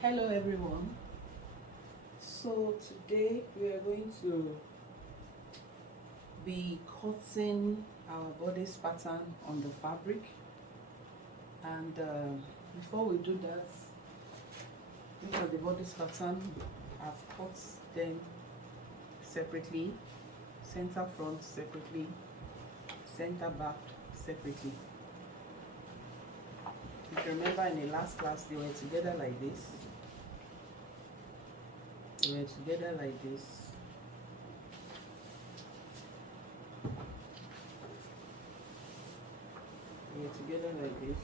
Hello everyone. So today we are going to be cutting our bodice pattern on the fabric, and before we do that, look at the bodice pattern. I've cut them separately, center front separately, center back separately. If you remember in the last class, they were together like this. They were together like this. They were together like this.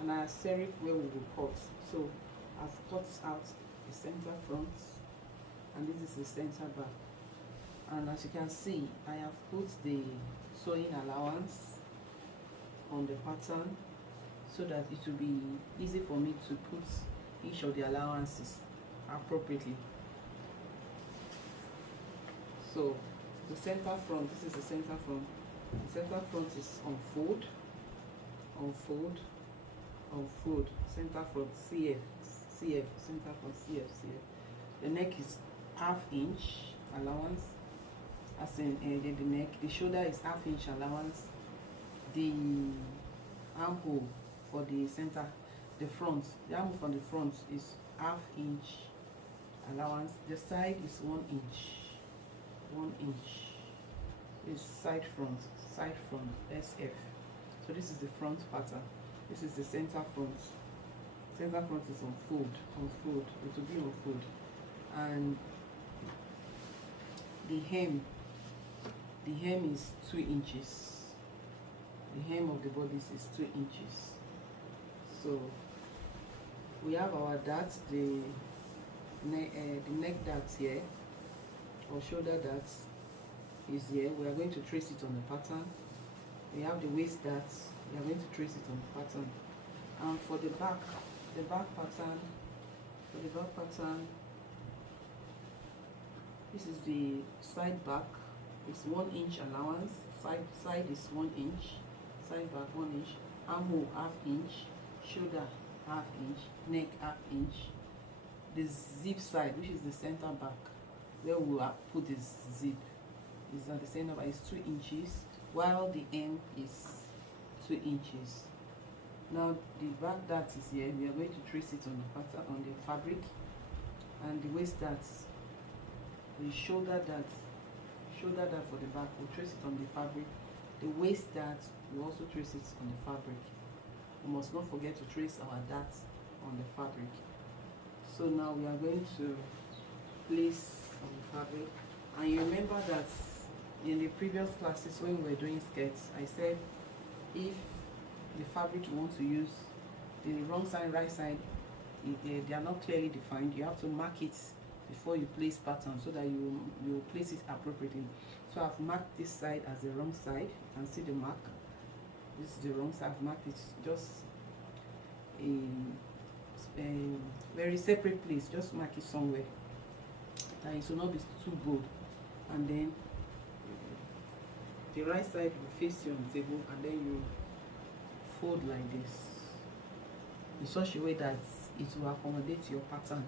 And our serif where we will cut. So I've cut out the center front, and this is the center back. And as you can see, I have put the sewing allowance on the pattern so that it will be easy for me to put each of the allowances appropriately. So the center front, this is the center front. The center front is on fold, on fold, on fold. Center front CF, CF, center front CF, CF. The neck is ½ inch allowance, as in the neck. The shoulder is ½ inch allowance. The armhole for the center, the front, the armhole for the front is ½ inch allowance. The side is 1 inch, 1 inch. Is side front SF. So this is the front pattern. This is the center front. Center front is on fold, on fold. It will be on fold. And the hem is 2 inches. The hem of the bodice is 2 inches. So we have our darts, the neck darts here, or shoulder darts is here. We are going to trace it on the pattern. We have the waist darts. We are going to trace it on the pattern. And for the back pattern, this is the side back. It's 1 inch allowance. Side is 1 inch. Side back 1 inch. Armhole ½ inch. Shoulder ½ inch. Neck ½ inch. The zip side, which is the center back, where we will put this zip, is at the center back. Is 2 inches, while the hem is 2 inches. Now the back dart is here. We are going to trace it on the pattern, on the fabric. And the waist darts, the shoulder dart for the back, we'll trace it on the fabric. The waist dart, we also trace it on the fabric. We must not forget to trace our darts on the fabric. So now we are going to place on the fabric. And you remember that in the previous classes when we were doing skirts, I said if the fabric you want to use, the wrong side, right side, they are not clearly defined, you have to mark it before you place pattern so that you place it appropriately. So I've marked this side as the wrong side. You can see the mark. This is the wrong side. I've marked it just in a very separate place. Just mark it somewhere that it will not be too bold. And then the right side will face you on the table, and then you fold like this in such a way that it will accommodate your pattern.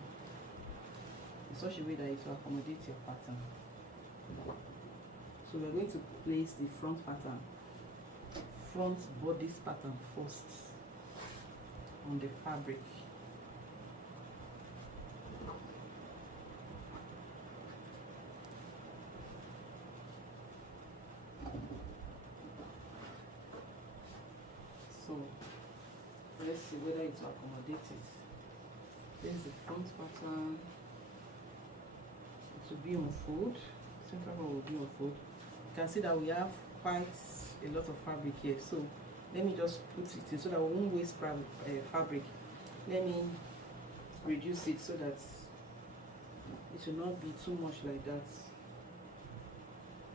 So we're going to place the front pattern, front bodice pattern first on the fabric. So let's see whether it will accommodate it. This is the front pattern. It will be on fold. Center one will be on fold. You can see that we have quite a lot of fabric here. So let me just put it in so that we won't waste fabric. Let me reduce it so that it will not be too much like that.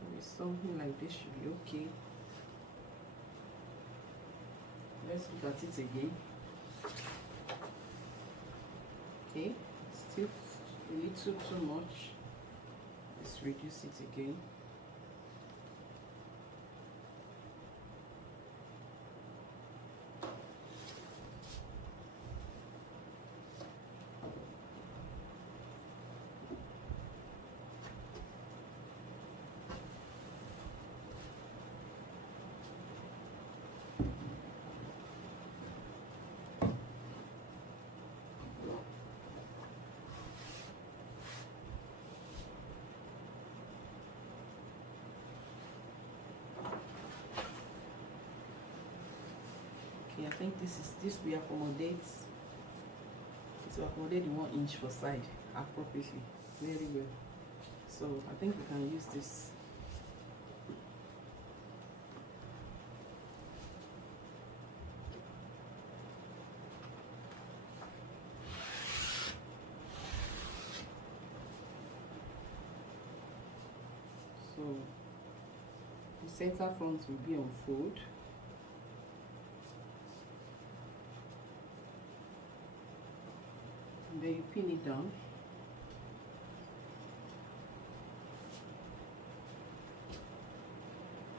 Maybe something like this should be okay. Let's look at it again. Okay, still a little too much. Let's reduce it again. okay, I think this will accommodate, it will accommodate the 1 inch for side appropriately, very well. So I think we can use this. So the center front will be on fold. And then you pin it down.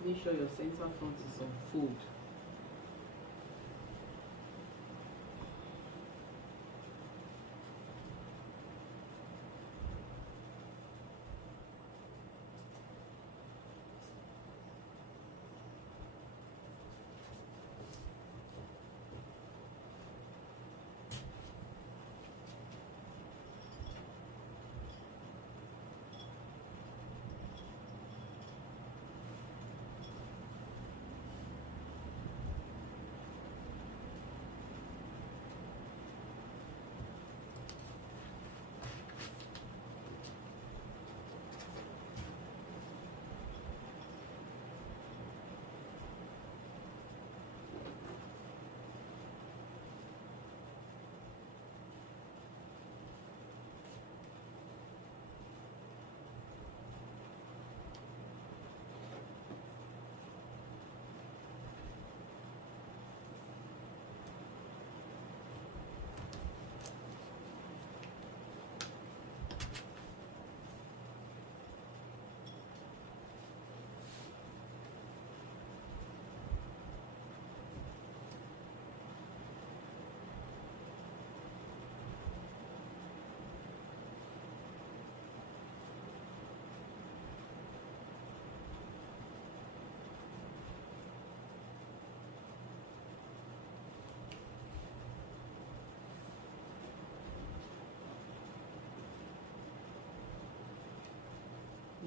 Make sure your center front is on fold.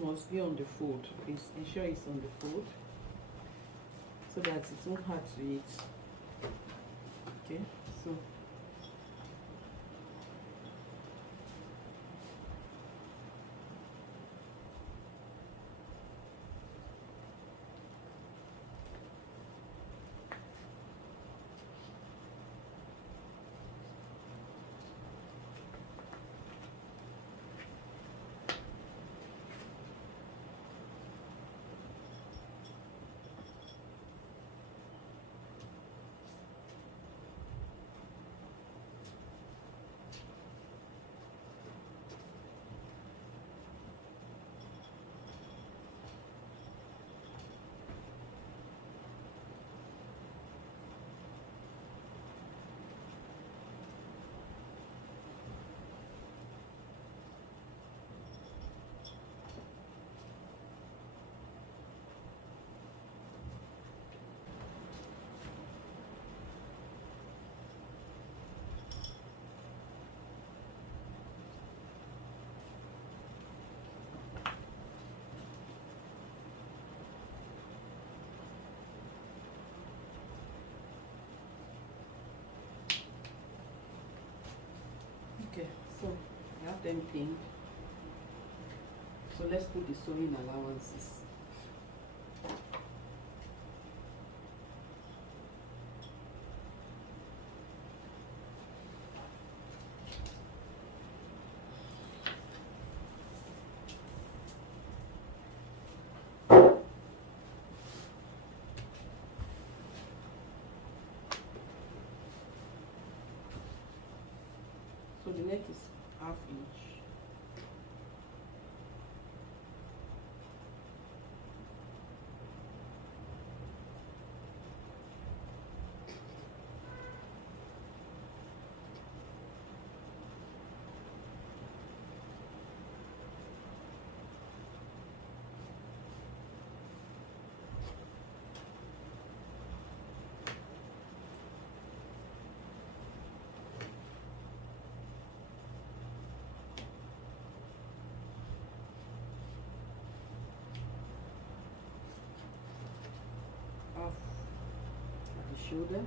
Must be on the fold. Please ensure it's on the fold so that it won't hard to eat. Okay, so okay, so we have them pinned. So let's put the sewing allowances. So the neck is 1/2 inch. Off at the shoulder.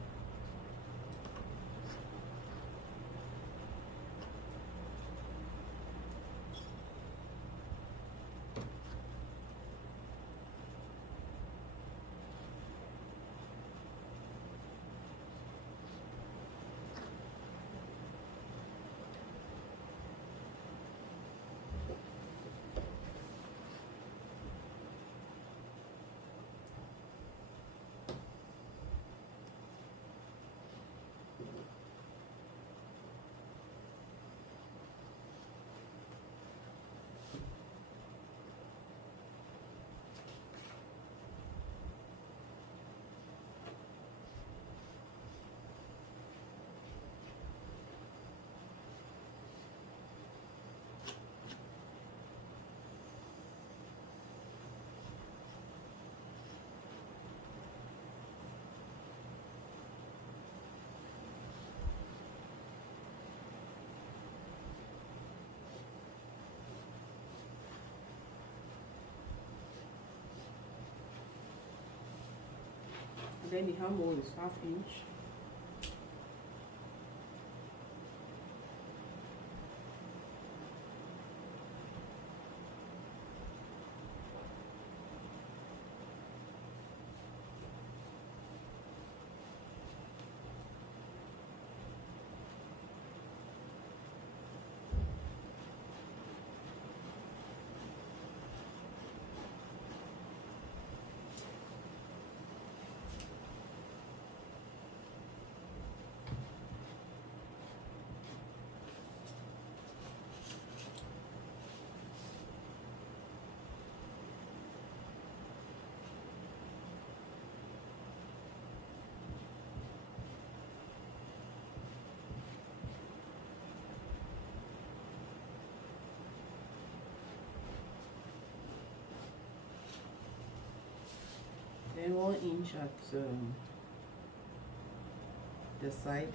then the armhole is 1/2 inch. Then 1 inch at the side.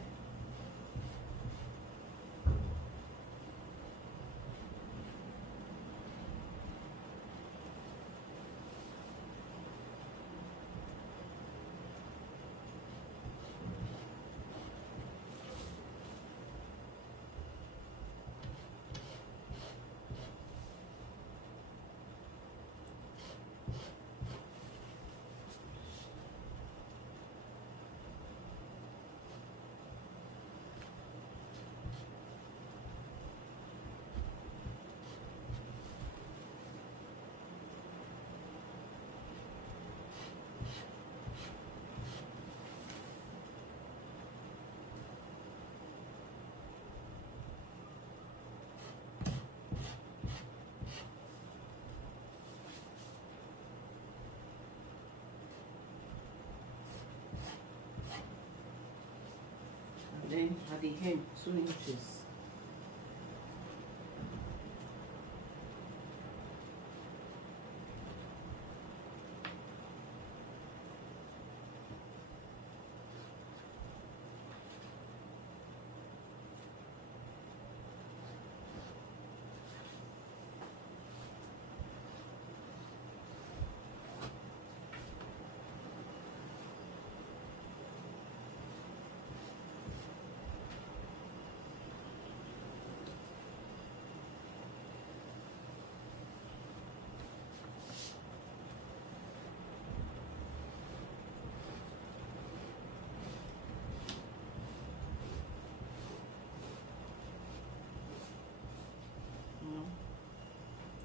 Then at the hem 2 inches.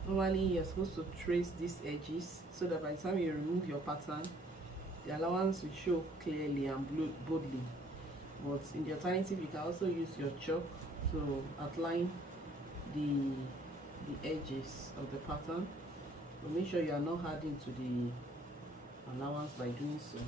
Normally you're supposed to trace these edges so that by the time you remove your pattern, the allowance will show clearly and boldly. But in the alternative, you can also use your chalk to outline the edges of the pattern. But make sure you are not adding to the allowance by doing so.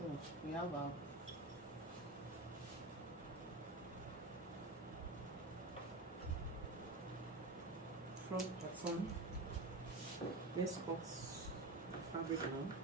So we have our front pattern. Let's cut fabric now.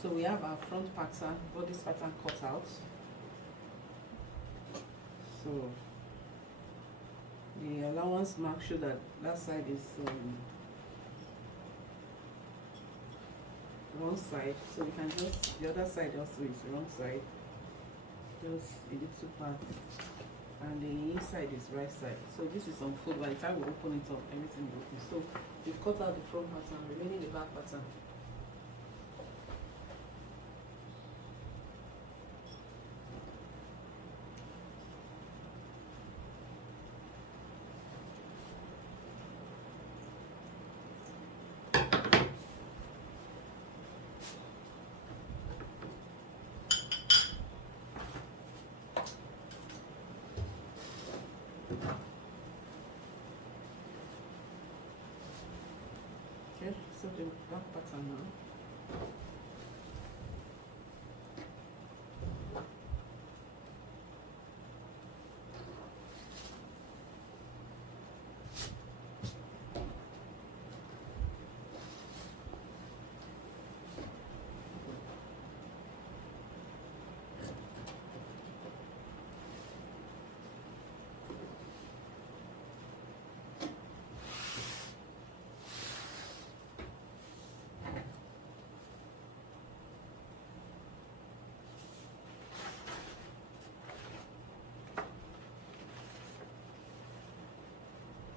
So we have our front pattern, bodice pattern cut out. So the allowance mark show that that side is wrong side, so we can just, the other side also is wrong side, just a little part, and the inside is right side. So this is unfold. By the time we open it up, everything will open. So we've cut out the front pattern, remaining the back pattern. Okay, so the back pattern now.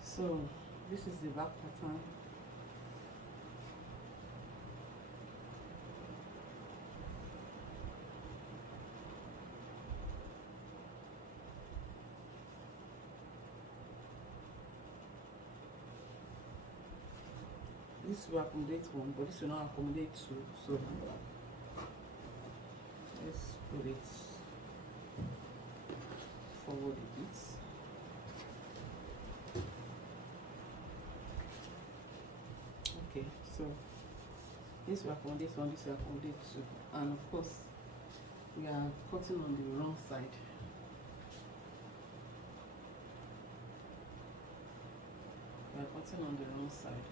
So this is the back pattern. This will accommodate one, but this will not accommodate two. So let's put it forward a bit. Okay, so this will accommodate one, this will accommodate two, and of course we are cutting on the wrong side. We are cutting on the wrong side.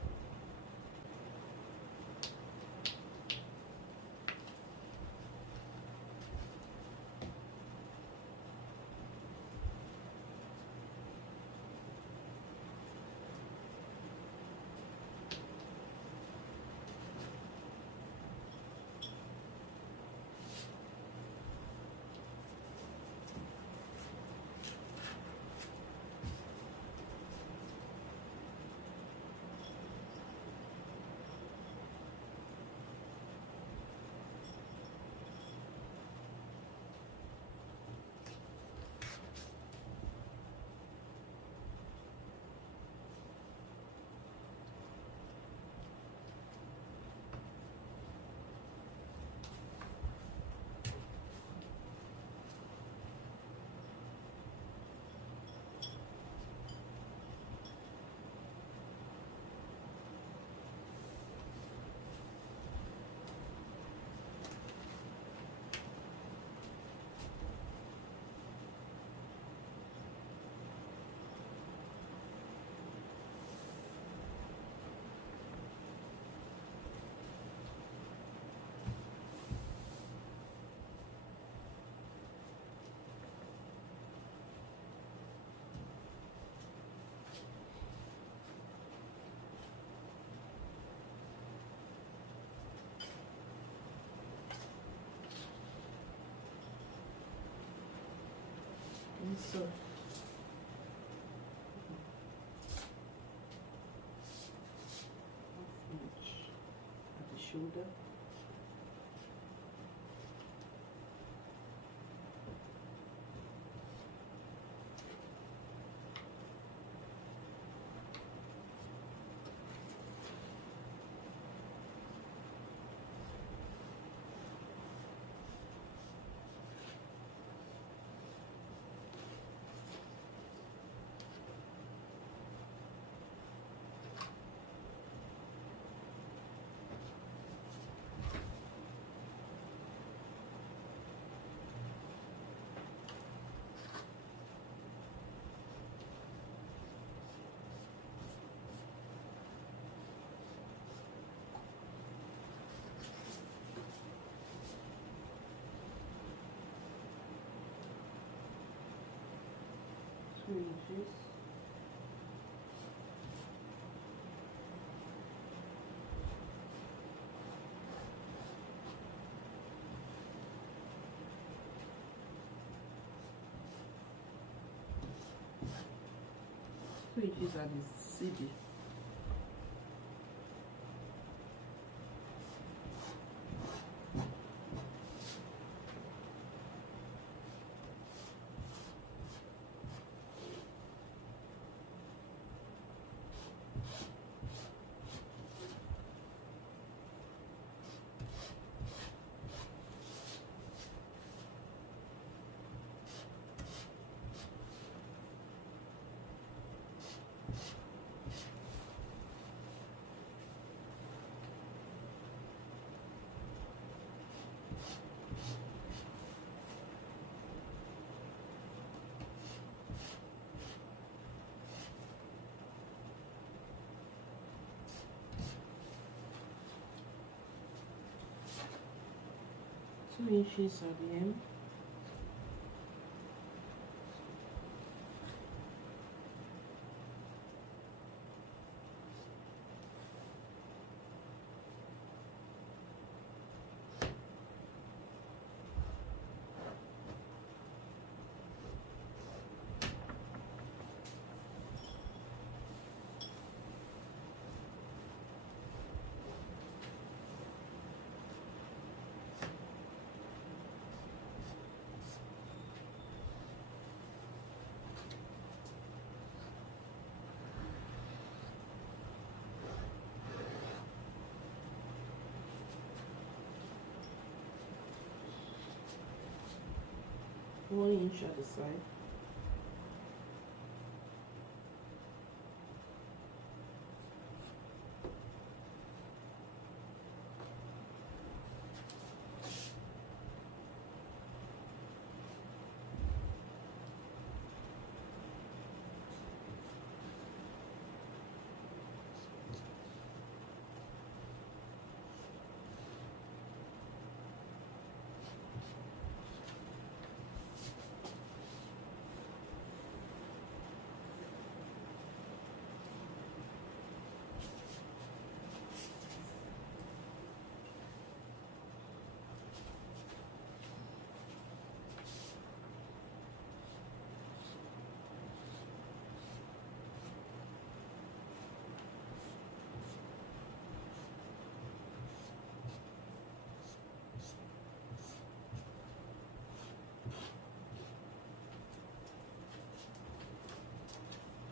So at the shoulder. 2 inches. Which is at the CD. Two inches at the end. One inch at the side.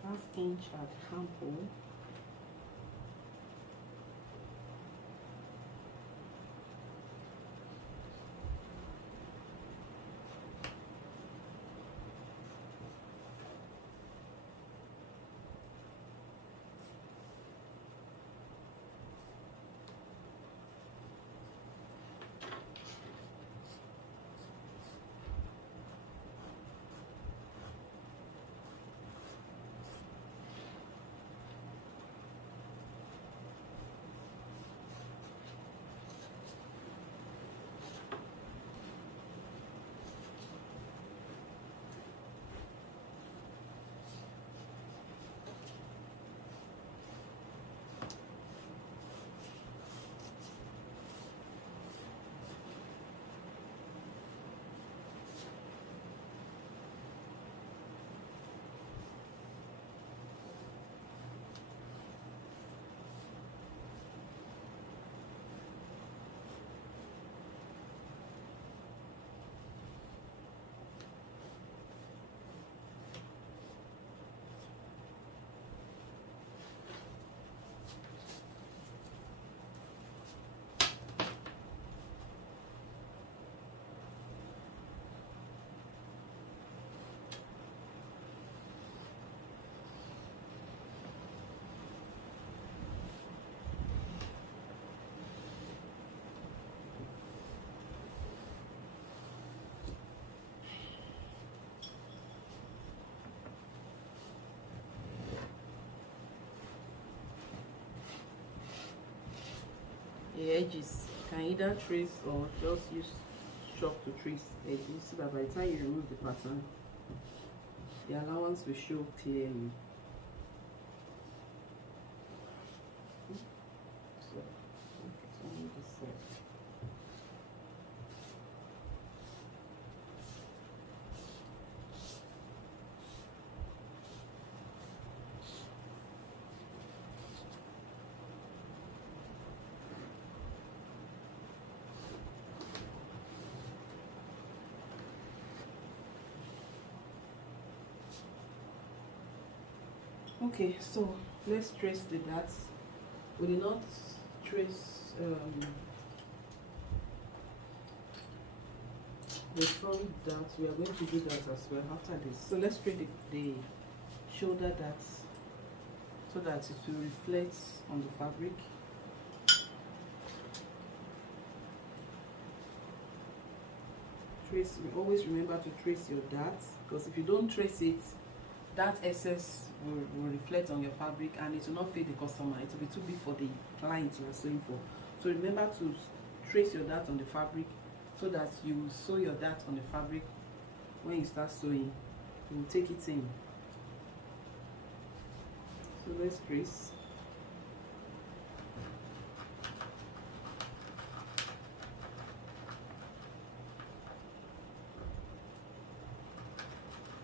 Half-inch at armhole. The edges can either trace or just use chalk to trace edges so that by the time you remove the pattern the allowance will show clearly. So, okay, so on this side. Okay, so let's trace the darts. We did not trace the front darts. We are going to do that as well after this. So let's trace the shoulder darts so that it will reflect on the fabric. Trace. Always remember to trace your darts, because if you don't trace it, that excess will reflect on your fabric and it will not fit the customer. It will be too big for the client you are sewing for. So remember to trace your dart on the fabric so that you will sew your dart on the fabric. When you start sewing, you will take it in. So let's trace.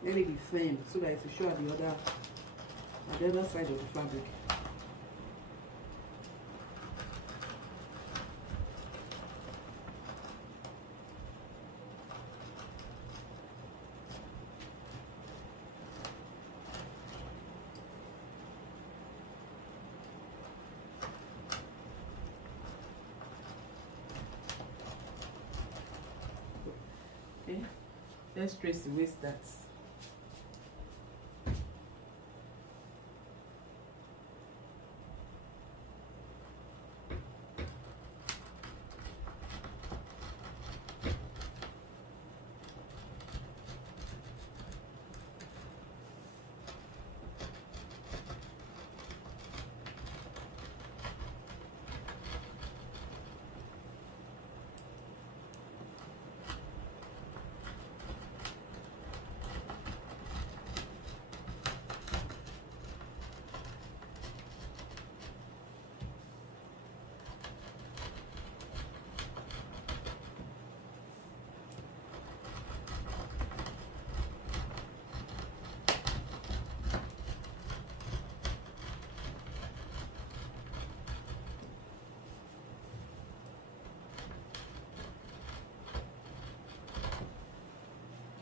Let it be firm so that it will show at the other side of the fabric. Okay, let's trace the waist darts.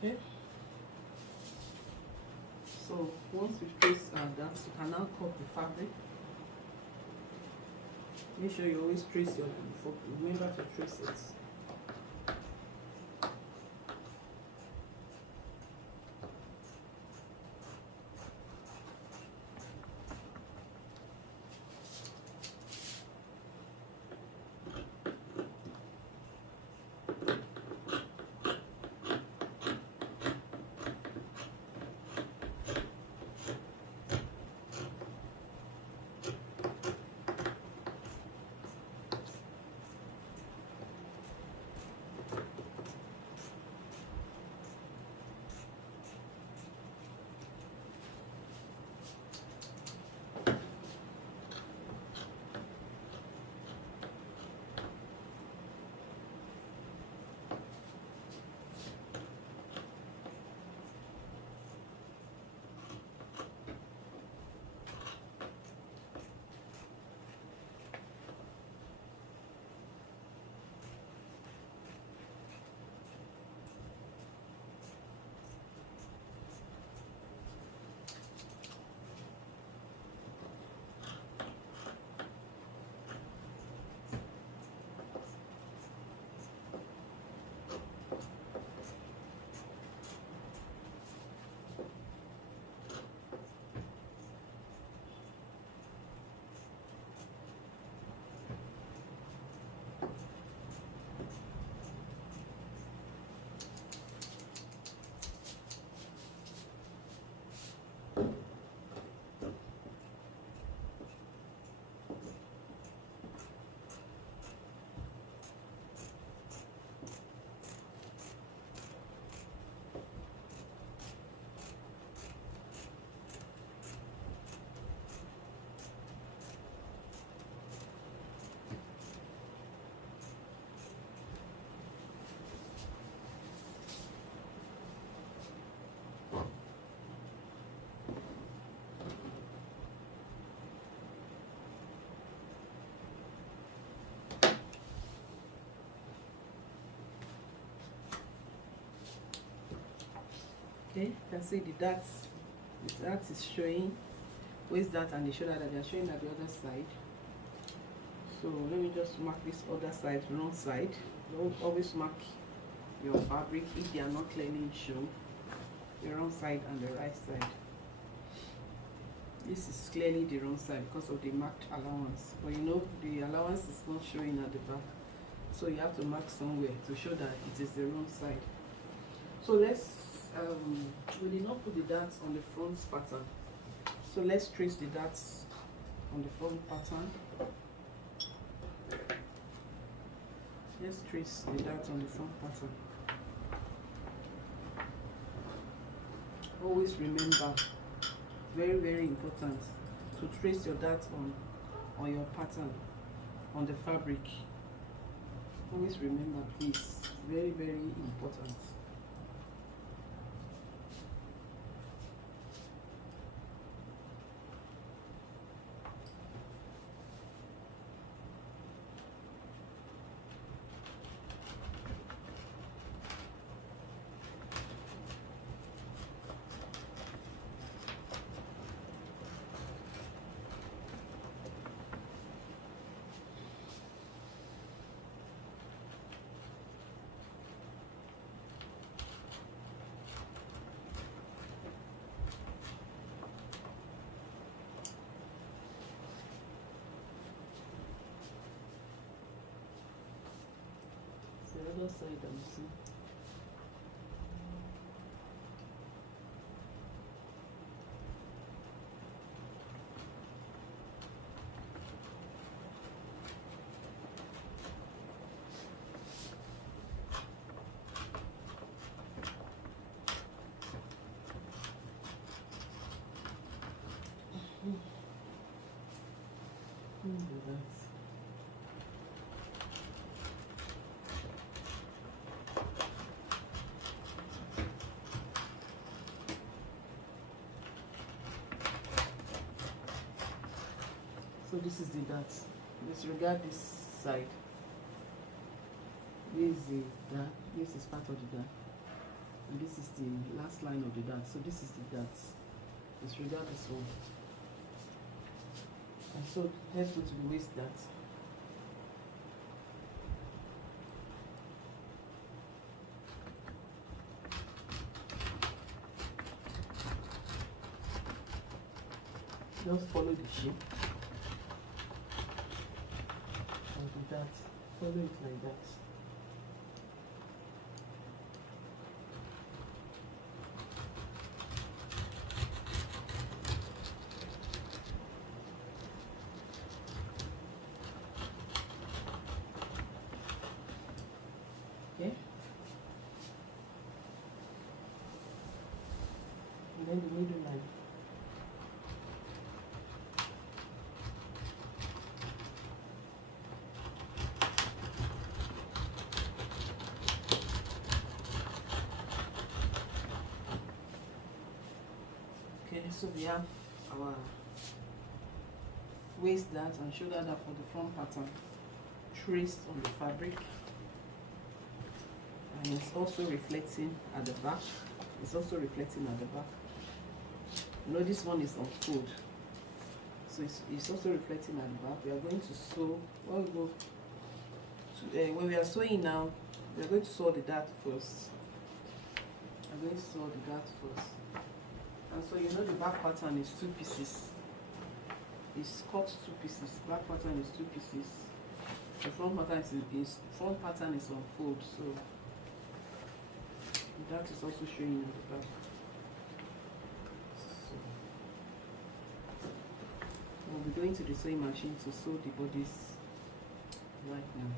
Okay, so once we trace our darts, you can now cut the fabric. Make sure you always trace your, remember to trace it. Okay, you can see the darts. The dart is showing, waist dart and the shoulder that they are showing at the other side. So let me just mark this other side, wrong side. Don't always mark your fabric if they are not clearly shown, the wrong side and the right side. This is clearly the wrong side because of the marked allowance, but you know the allowance is not showing at the back, so you have to mark somewhere to show that it is the wrong side. So let's we did not put the darts on the front pattern, so let's trace the darts on the front pattern. Let's trace the darts on the front pattern. Always remember, very, very important, to trace your darts on your pattern, on the fabric. Always remember, please. Very, very important. The other side, I'm seeing. So this is the dart. Disregard this side. This is the dart. This is part of the dart. And this is the last line of the dart. So this is the dart. Disregard this one. And so let's go to the waist dart. Just follow the shape of the dart. Follow it like that. Okay. And then the middle line. Okay, so we have our waist dart and shoulder dart for the front pattern traced on the fabric, and it's also reflecting at the back. It's also reflecting at the back. You know, this one is on fold, so it's also reflecting at the back. We are going to sew. When we go to, when we are sewing now, we are going to sew the dart first. I'm going to sew the dart first. And so you know the back pattern is 2 pieces. It's cut 2 pieces. Back pattern is 2 pieces. The front pattern is on fold, so that is also showing at the back. So we'll be going to the sewing machine to sew the bodice right now.